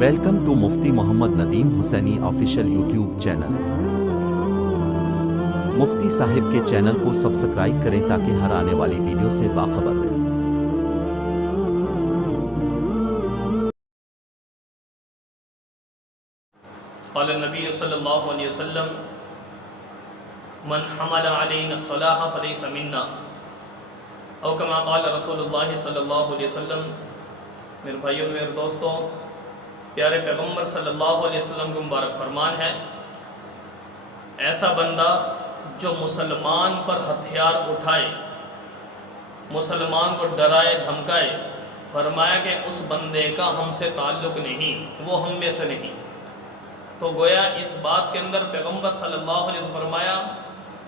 Welcome to Mufti Muhammad Nadeem Hussaini official YouTube channel. Mufti Sahab کے channel کو subscribe کریں تاکہ ہر آنے والی ویڈیو سے باخبر رہیں۔ قال النبی صلی اللہ علیہ وسلم من حمل علینا الصلاح فلیس منا، او کما قال رسول اللہ صلی اللہ علیہ وسلم۔ میرے بھائیوں، میرے دوستوں، پیارے پیغمبر صلی اللہ علیہ وسلم کا مبارک فرمان ہے، ایسا بندہ جو مسلمان پر ہتھیار اٹھائے، مسلمان کو ڈرائے دھمکائے، فرمایا کہ اس بندے کا ہم سے تعلق نہیں، وہ ہم میں سے نہیں۔ تو گویا اس بات کے اندر پیغمبر صلی اللہ علیہ وسلم فرمایا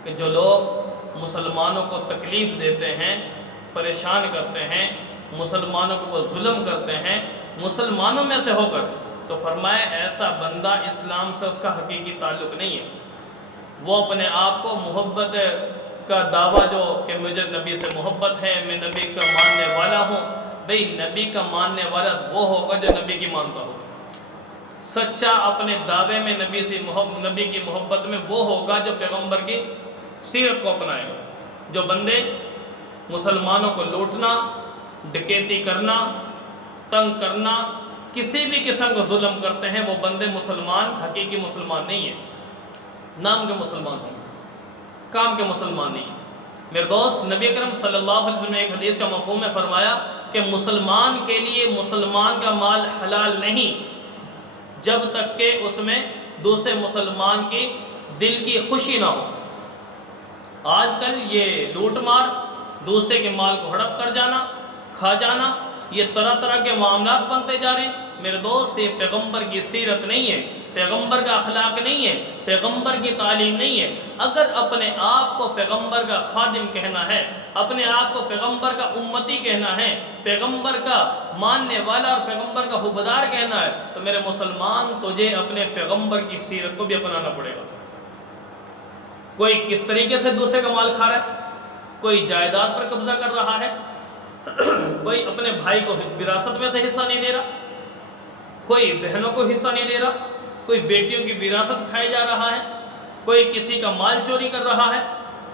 کہ جو لوگ مسلمانوں کو تکلیف دیتے ہیں، پریشان کرتے ہیں، مسلمانوں کو وہ ظلم کرتے ہیں مسلمانوں میں سے ہو کر، تو فرمایا ایسا بندہ اسلام سے اس کا حقیقی تعلق نہیں ہے۔ وہ اپنے آپ کو محبت کا دعویٰ جو کہ مجھے نبی سے محبت ہے، میں نبی کا ماننے والا ہوں، بھئی نبی کا ماننے والا وہ ہوگا جو نبی کی مانتا ہو۔ سچا اپنے دعوے میں نبی کی محبت میں وہ ہوگا جو پیغمبر کی سیرت کو اپنائے گا۔ جو بندے مسلمانوں کو لوٹنا، ڈکیتی کرنا، تنگ کرنا، کسی بھی قسم کو ظلم کرتے ہیں، وہ بندے مسلمان، حقیقی مسلمان نہیں ہیں، نام کے مسلمان ہیں، کام کے مسلمان نہیں ہیں۔ میرے دوست، نبی اکرم صلی اللہ علیہ وسلم نے ایک حدیث کا مفہوم میں فرمایا کہ مسلمان کے لیے مسلمان کا مال حلال نہیں جب تک کہ اس میں دوسرے مسلمان کی دل کی خوشی نہ ہو۔ آج کل یہ لوٹ مار، دوسرے کے مال کو ہڑپ کر جانا، کھا جانا، یہ طرح طرح کے معاملات بنتے جا رہے ہیں۔ میرے دوست، یہ پیغمبر کی سیرت نہیں ہے، پیغمبر کا اخلاق نہیں ہے، پیغمبر کی تعلیم نہیں ہے۔ اگر اپنے آپ کو پیغمبر کا خادم کہنا ہے، اپنے آپ کو پیغمبر کا امتی کہنا ہے، پیغمبر کا ماننے والا اور پیغمبر کا حبدار کہنا ہے، تو میرے مسلمان تجھے اپنے پیغمبر کی سیرت کو بھی اپنانا پڑے گا۔ کوئی کس طریقے سے دوسرے کا مال کھا رہا ہے، کوئی جائیداد پر قبضہ کر رہا ہے، کوئی اپنے بھائی کو وراثت میں سے حصہ نہیں دے رہا، کوئی بہنوں کو حصہ نہیں دے رہا، کوئی بیٹیوں کی وراثت کھائے جا رہا ہے، کوئی کسی کا مال چوری کر رہا ہے،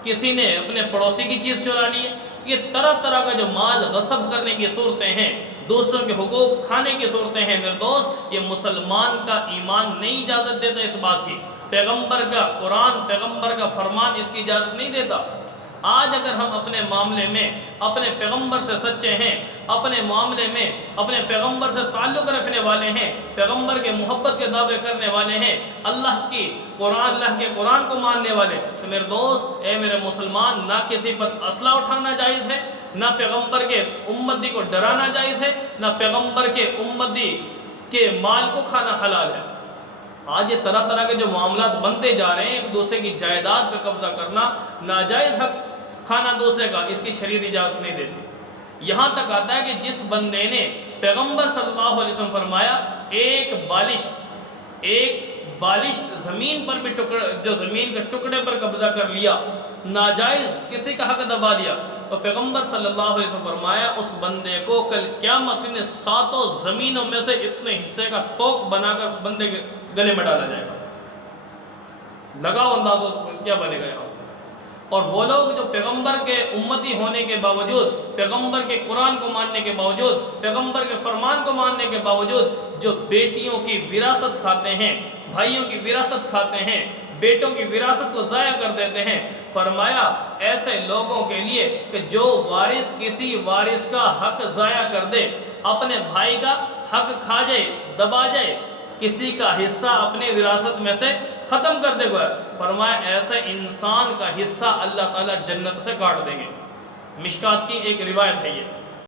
کسی نے اپنے پڑوسی کی چیز چورا لی ہے۔ یہ طرح طرح کا جو مال غصب کرنے کی صورتیں ہیں، دوسروں کے حقوق کھانے کی صورتیں ہیں، میرے دوست، یہ مسلمان کا ایمان نہیں اجازت دیتا اس بات کی۔ پیغمبر کا قرآن، پیغمبر کا فرمان اس کی اجازت نہیں دیتا۔ آج اگر ہم اپنے معاملے میں اپنے پیغمبر سے سچے ہیں، اپنے معاملے میں اپنے پیغمبر سے تعلق رکھنے والے ہیں، پیغمبر کے محبت کے دعوے کرنے والے ہیں، اللہ کے قرآن کو ماننے والے، تو میرے دوست، اے میرے مسلمان، نہ کسی پر اسلحہ اٹھانا جائز ہے، نہ پیغمبر کے امتی کو ڈرانا جائز ہے، نہ پیغمبر کے امتی کے مال کو کھانا حلال ہے۔ آج یہ طرح طرح کے جو معاملات بنتے جا رہے ہیں، ایک دوسرے کی جائیداد پہ قبضہ کرنا، ناجائز حق کھانا دوسرے کا، اس کی شریعت اجازت نہیں دیتی۔ یہاں تک آتا ہے کہ جس بندے نے پیغمبر صلی اللہ علیہ وسلم فرمایا ایک بالش زمین پر بھی جو زمین کے ٹکڑے پر قبضہ کر لیا، ناجائز کسی کا حق دبا دیا، تو پیغمبر صلی اللہ علیہ وسلم فرمایا اس بندے کو کل قیامت میں 7 زمینوں میں سے اتنے حصے کا توق بنا کر اس بندے کے گلے میں ڈالا جائے گا۔ لگاؤ اندازوں کیا بنے گا یہاں۔ اور وہ لوگ جو پیغمبر کے امتی ہونے کے باوجود، پیغمبر کے قرآن کو ماننے کے باوجود، پیغمبر کے فرمان کو ماننے کے باوجود جو بیٹیوں کی وراثت کھاتے ہیں، بھائیوں کی وراثت کھاتے ہیں، بیٹوں کی وراثت کو ضائع کر دیتے ہیں، فرمایا ایسے لوگوں کے لیے کہ جو وارث کسی وارث کا حق ضائع کر دے، اپنے بھائی کا حق کھا جائے، دبا جائے، کسی کا حصہ اپنے وراثت میں سے ختم کر دے گا، فرمایا ایسے انسان کا حصہ اللہ تعالیٰ جنت سے کاٹ دیں گے۔ مشکات کی ایک روایت ہے یہ۔